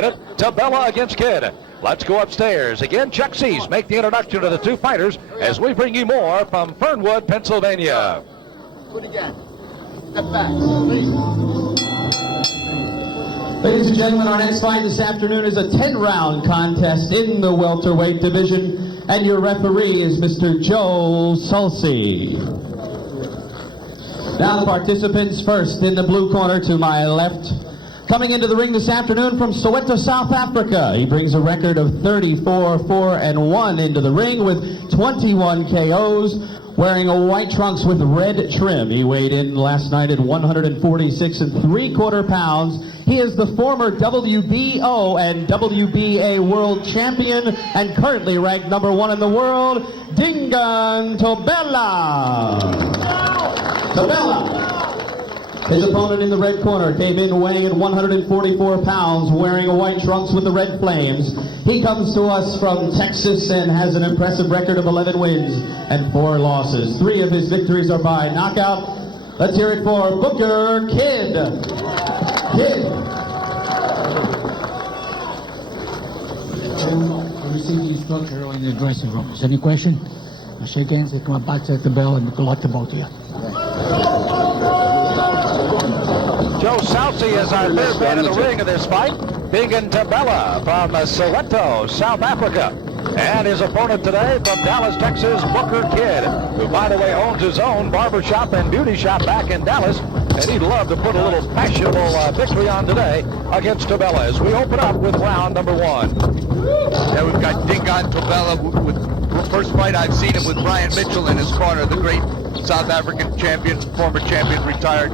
get it. Thobela against Kidd. Let's go upstairs. Again, Chuck Cease make the introduction to the two fighters as we bring you more from Fernwood, Pennsylvania. Good again. Step back, please. Ladies and gentlemen, our next fight this afternoon is a 10-round contest in the welterweight division, and your referee is Mr. Joe Sulci. Now the participants first in the blue corner to my left. Coming into the ring this afternoon from Soweto, South Africa. He brings a record of 34-4-1 into the ring with 21 KOs. Wearing a white trunks with red trim. He weighed in last night at 146 3/4 pounds. He is the former WBO and WBA world champion and currently ranked #1 in the world, Dingaan Thobela. His opponent in the red corner came in weighing at 144 pounds, wearing a white trunks with the red flames. He comes to us from Texas and has an impressive record of 11 wins and 4 losses. 3 of his victories are by knockout. Let's hear it for Booker Kidd. Kidd. I received the instruction in the dressing room. Is there any question? I shake hands, I come back to the bell, and good luck to both of you. Joe Sulci is our third man in the ring of this fight. Dingaan Thobela from Soweto, South Africa. And his opponent today from Dallas, Texas, Booker Kidd, who, by the way, owns his own barbershop and beauty shop back in Dallas. And he'd love to put a little fashionable victory on today against Thobela as we open up with round number 1. Yeah, we've got Dingaan Thobela with the first fight I've seen him with Brian Mitchell in his corner, the great South African champion, former champion, retired.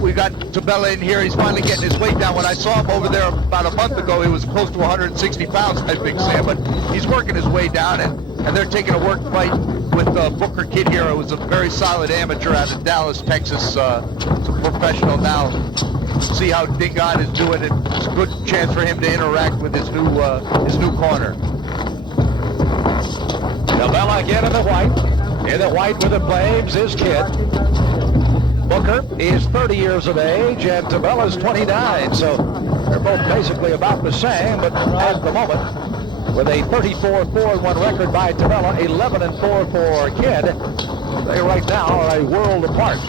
We got Thobela in here. He's finally getting his weight down. When I saw him over there about a month ago, he was close to 160 pounds, I think, Sam. But he's working his way down, and they're taking a work fight with Booker Kidd here. It was a very solid amateur out of Dallas, Texas. It's a professional now. See how Dingaan is doing it. It's a good chance for him to interact with his new corner. Thobela again in the white. In the white with the flames is Kidd. Booker is 30 years of age and Thobela's 29, so they're both basically about the same, but at the moment, with a 34-4-1 record by Thobela, 11-4 for Kidd, they right now are a world apart.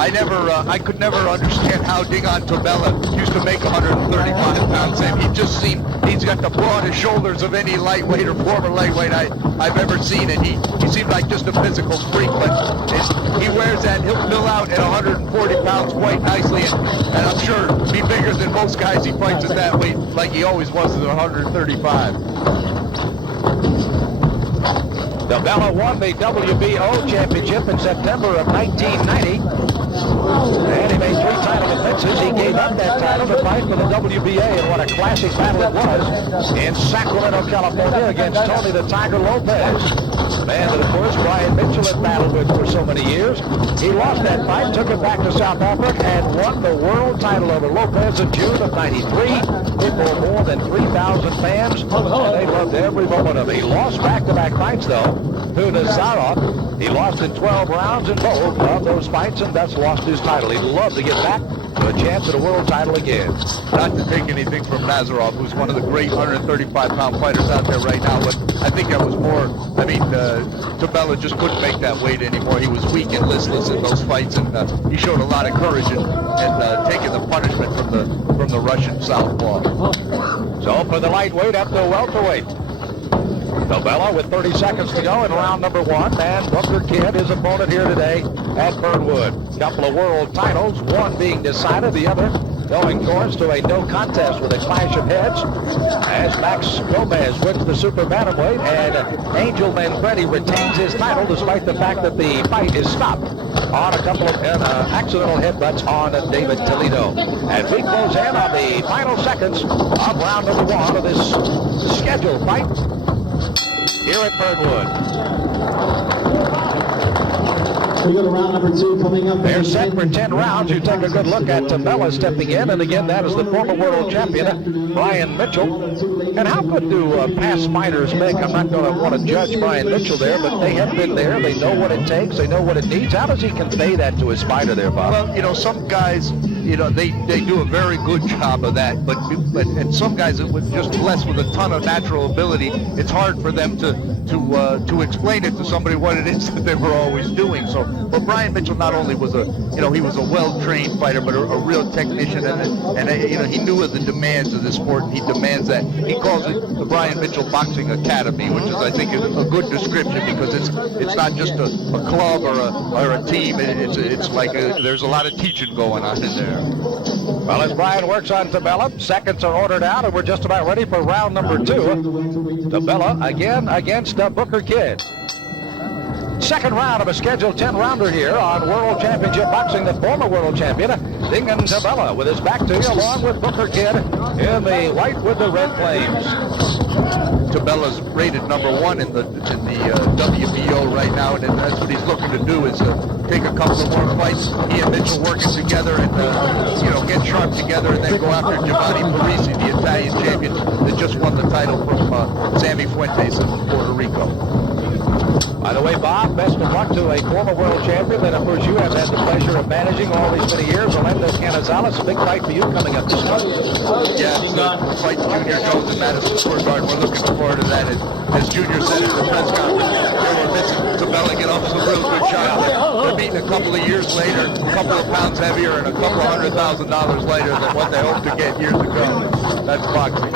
I could never understand how Dingaan Thobela used to make 135 pounds. Sam, he just seemed, he's got the broadest shoulders of any lightweight or former lightweight I've ever seen, and he seemed like just a physical freak, but he wears that, he'll fill out at 140 pounds quite nicely, and I'm sure be bigger than most guys he fights at that weight like he always was at 135. Thobela won the WBO championship in September of 1990. And he made 3 title defenses. He gave up that title to fight for the WBA, and what a classic battle it was in Sacramento, California against Tony the Tiger Lopez. Man that, of course, Brian Mitchell had battled with for so many years. He lost that fight, took it back to South Africa, and won the world title over Lopez in June of 93 before more than 3,000 fans, and they loved every moment of it. He lost back-to-back fights, though, to Nazarov. He lost in 12 rounds in both of those fights and thus lost his title. He'd love to get back to a chance at a world title again. Not to take anything from Nazarov, who's one of the great 135-pound fighters out there right now, but I think that was more, Thobela just couldn't make that weight anymore. He was weak and listless in those fights, and he showed a lot of courage in taking the punishment from the Russian southpaw. So for the lightweight up to welterweight. Thobela with 30 seconds to go in round number 1, and Booker Kidd, his opponent here today at Fernwood. Couple of world titles, one being decided, the other going, of course, to a no contest with a clash of heads as Max Gomez wins the super bantamweight and Angel Manfredi retains his title despite the fact that the fight is stopped on a couple of accidental headbutts on David Toledo. And we close in on the final seconds of round number 1 of this scheduled fight here at Fernwood. We go to round number 2 coming up. They're set for 10 rounds. You take a good look at Thobela stepping in, and again, that is the former world champion, Brian Mitchell. And how good do past fighters make? I'm not going to want to judge Brian Mitchell there, but they have been there. They know what it takes. They know what it needs. How does he convey that to his fighter there, Bob? Well, some guys, you know, they do a very good job of that. But and some guys that were just blessed with a ton of natural ability, it's hard for them to explain it to somebody what it is that they were always doing. So, but Brian Mitchell not only was he was a well-trained fighter, but a real technician, and you know, he knew of the demands of the sport, and he demands that. He calls it the Brian Mitchell Boxing Academy, which is, I think, a good description, because it's not just a club or a team. It's like there's a lot of teaching going on in there. Well, as Brian works on Thobela, seconds are ordered out, and we're just about ready for round number 2. Thobela again against Booker Kid. Second round of a scheduled 10-rounder here on World Championship Boxing. The former world champion, Dingaan Thobela, with his back to you, along with Booker Kid in the white with the red flames. Thobela's rated #1 in the WBO right now, and that's what he's looking to do, is take a couple of more fights. He and Mitchell working together and you know, get sharp together, and then go after Giovanni Parisi, the Italian champion that just won the title from Sammy Fuentes of Puerto Rico. By the way, Bob, best of luck to a former world champion that, of course, you have had the pleasure of managing all these many years. Orlando Canizales, a big fight for you coming up this month. Yeah, it's the fight Junior Jones in Madison Square Garden. We're looking forward to that. As Junior said at the press conference, they were missing Thobela get off some real good shot. They're meeting a couple of years later, a couple of pounds heavier, and a couple of $100,000 later than what they hoped to get years ago. That's boxing.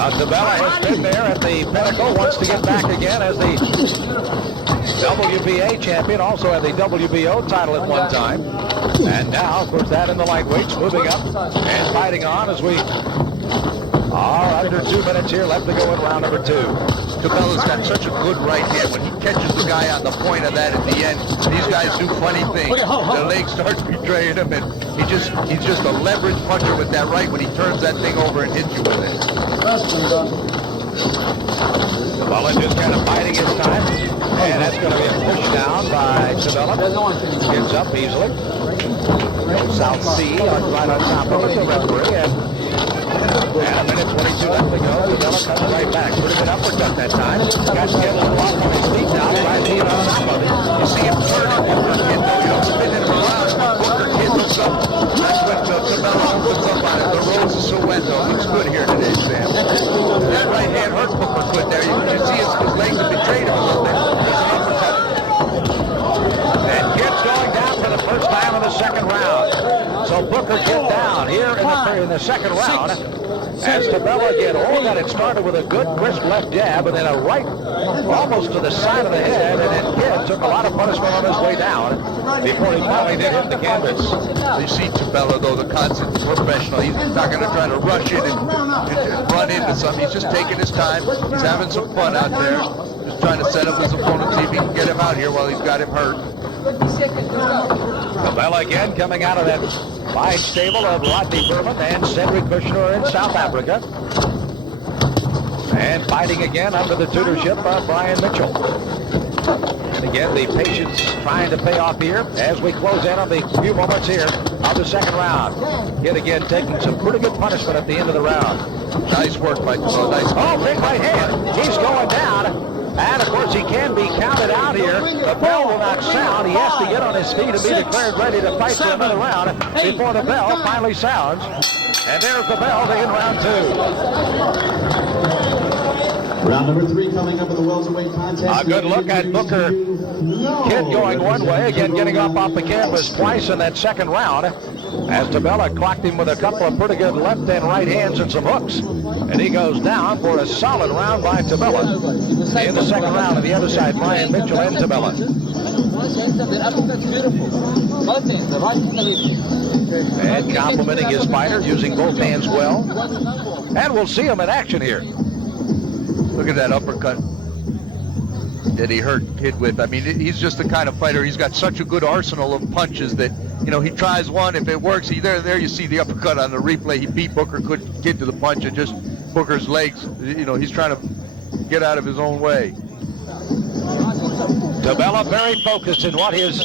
Thobela has been there at the pinnacle, wants to get back again as the WBA champion, also had the WBO title at one time. And now, of course, that in the lightweights, moving up and fighting on as we are under 2 minutes here left to go in round number 2. Thobela's got such a good right hand. When he catches the guy on the point of that at the end, these guys do funny things. Their leg starts betraying him, and he's just a leverage puncher with that right when he turns that thing over and hits you with it. Thobela just kind of biding his time, and that's going to be a push down by Thobela. Gets up easily. South Sea right on top of it, the referee, and a minute 22 left to go. Thobela comes right back. Pretty good uppercut that time. Got to get a little off on his feet now. Tries to get on top of it. You see him turning Booker Kid, though. You don't spin him around. Booker Kid looks up. That's when Thobela looks up on it. The rose is so wet, though. Looks good here today, Sam. That right hand hurt Booker Kid there. You see his legs have betrayed him a little bit. There's an uppercut. And Kid's going down for the first time in the second round. So Booker Kid down here in the second round. As Thobela again, got it started with a good crisp left jab, and then a right almost to the side of the head, and then Kid took a lot of punishment on his way down before he finally did hit the canvas. You see Thobela, though, the constant professional. He's not going to try to rush in and run into something. He's just taking his time. He's having some fun out there. Just trying to set up his opponent, see if he can get him out here while he's got him hurt. Thobela again coming out of that fine stable of Rodney Berman and Cedric Kushner in South Africa. And fighting again under the tutorship of Brian Mitchell. And again, the patience trying to pay off here as we close in on the few moments here of the second round. Yet again, taking some pretty good punishment at the end of the round. Nice work by Thobela. Nice. Oh, big right hand. He's going down. And, of course, he can be counted out here. The bell will not sound. He has to get on his feet and be declared ready to fight for another round before the bell finally sounds. And there's the bell to end round 2. Round number 3 coming up in the welterweight contest. A good look at Booker Kid going one way, again getting off the canvas twice in that second round. As Thobela clocked him with a couple of pretty good left and right hands and some hooks. And he goes down for a solid round by Thobela. In the second round on the other side, Brian Mitchell and Thobela. And complimenting his fighter, using both hands well. And we'll see him in action here. Look at that uppercut that he hurt Kid with. I mean, he's just the kind of fighter. He's got such a good arsenal of punches that, you know, he tries one. If it works, there you see the uppercut on the replay. He beat Booker Kid to the punch, and just Booker's legs, you know, he's trying to get out of his own way. Thobela very focused in what his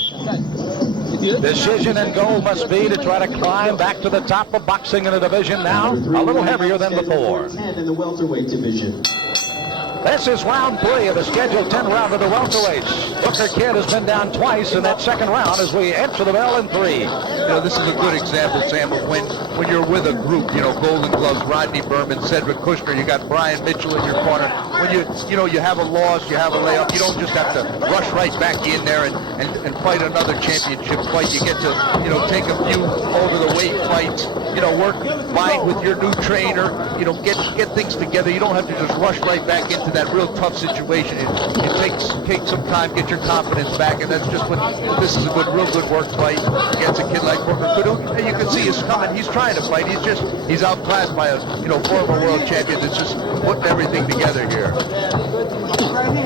decision and goal must be to try to climb back to the top of boxing in a division now a little heavier than before. In the welterweight division. This is round 3 of the scheduled 10 round of the welterweights. Booker Kidd has been down twice in that second round as we enter the bell in 3. You know, this is a good example, Sam, of when you're with a group, you know, Golden Gloves, Rodney Berman, Cedric Kushner, you got Brian Mitchell in your corner. When you have a loss, you have a layoff, you don't just have to rush right back in there and fight another championship fight. You get to, you know, take a few over-the-weight fights, you know, work fine with your new trainer, you know, get things together. You don't have to just rush right back into that real tough situation. It takes some time, get your confidence back, and that's just what this is real good work fight against a kid like Booker Kidd. And you can see he's coming. He's trying to fight. He's outclassed by a former world champion that's just putting everything together here.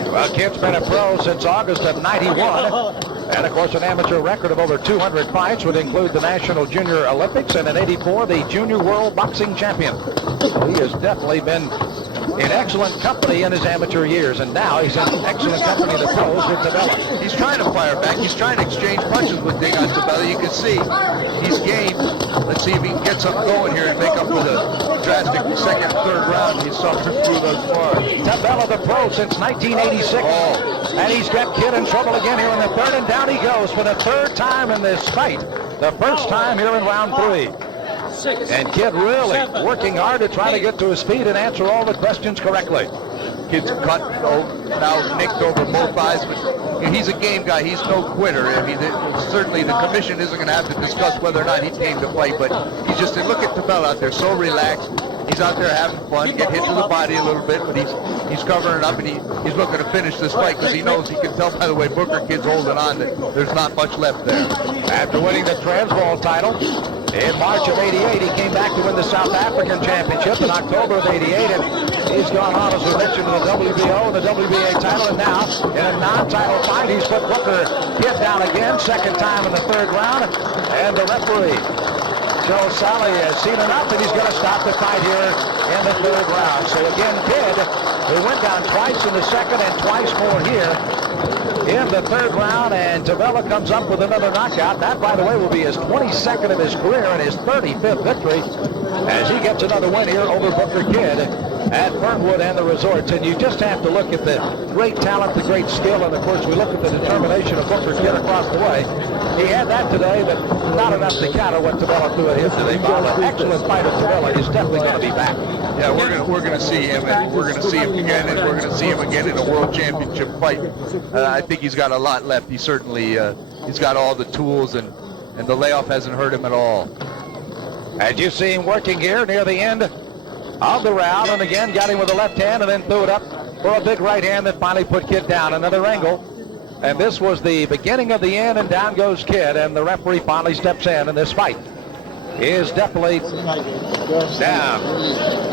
Well, Kidd's been a pro since August of '91. And, of course, an amateur record of over 200 fights would include the National Junior Olympics and in '84, the Junior World Boxing Champion. So he has definitely been in excellent company in his amateur years, and now he's in excellent company in the pros with Thobela. He's trying to fire back. He's trying to exchange punches with Dingaan Thobela. You can see he's game. Let's see if he can get something going here and make up for the drastic second, third round he's suffered through thus far. Thobela, the pro since 1986. And he's got Kidd in trouble again here in the third, and down he goes for the third time in this fight. The first time here in round 3. And Kidd really working hard to try to get to his feet and answer all the questions correctly. Kidd's cut, now nicked over both eyes, but he's a game guy. He's no quitter. I mean, certainly the commission isn't going to have to discuss whether or not he came to fight, but he's just, look at Thobela out there, so relaxed. He's out there having fun, get hit to the body a little bit, but he's covering it up, and he's looking to finish this fight because he knows, he can tell by the way Booker Kidd's holding on that there's not much left there. After winning the Transvaal title in March of '88, he came back to win the South African Championship in October of '88, and he's gone on, as we mentioned, to the WBO and the WBA title, and now in a non-title fight, he's put Booker Kidd down again, second time in the third round, and the referee, Joe Sally, has seen enough, and he's going to stop the fight here in the third round. So again, Kidd, who went down twice in the second and twice more here in the third round, and Thobela comes up with another knockout. That, by the way, will be his 22nd of his career and his 35th victory as he gets another win here over Booker Kidd at Fernwood and the Resorts. And you just have to look at the great talent, the great skill, and of course we look at the determination of Booker Kidd across the way. He had that today, but not enough to counter what Thobela threw at him today. Bob, an excellent fighter, Thobela is definitely going to be back. Yeah, we're going to see him, and we're going to see him again, and we're going to see him again in a world championship fight. I think he's got a lot left. He certainly he's got all the tools, and the layoff hasn't hurt him at all. As you see him working here near the end of the round, and again got him with the left hand and then threw it up for a big right hand that finally put Kidd down. Another angle. And this was the beginning of the end, and down goes Kidd, and the referee finally steps in, and this fight is definitely down.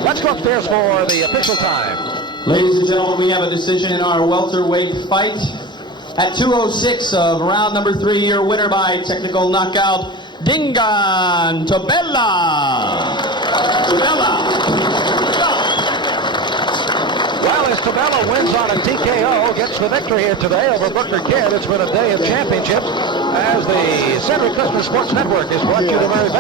Let's go upstairs for the official time. Ladies and gentlemen, we have a decision in our welterweight fight. At 2:06 of round number 3, your winner by technical knockout, Dingaan Thobela. Well, as Thobela wins on a TKO, gets the victory here today over Booker Kidd. It's been a day of championships as the Cedric Kushner Sports Network is brought to you the very best.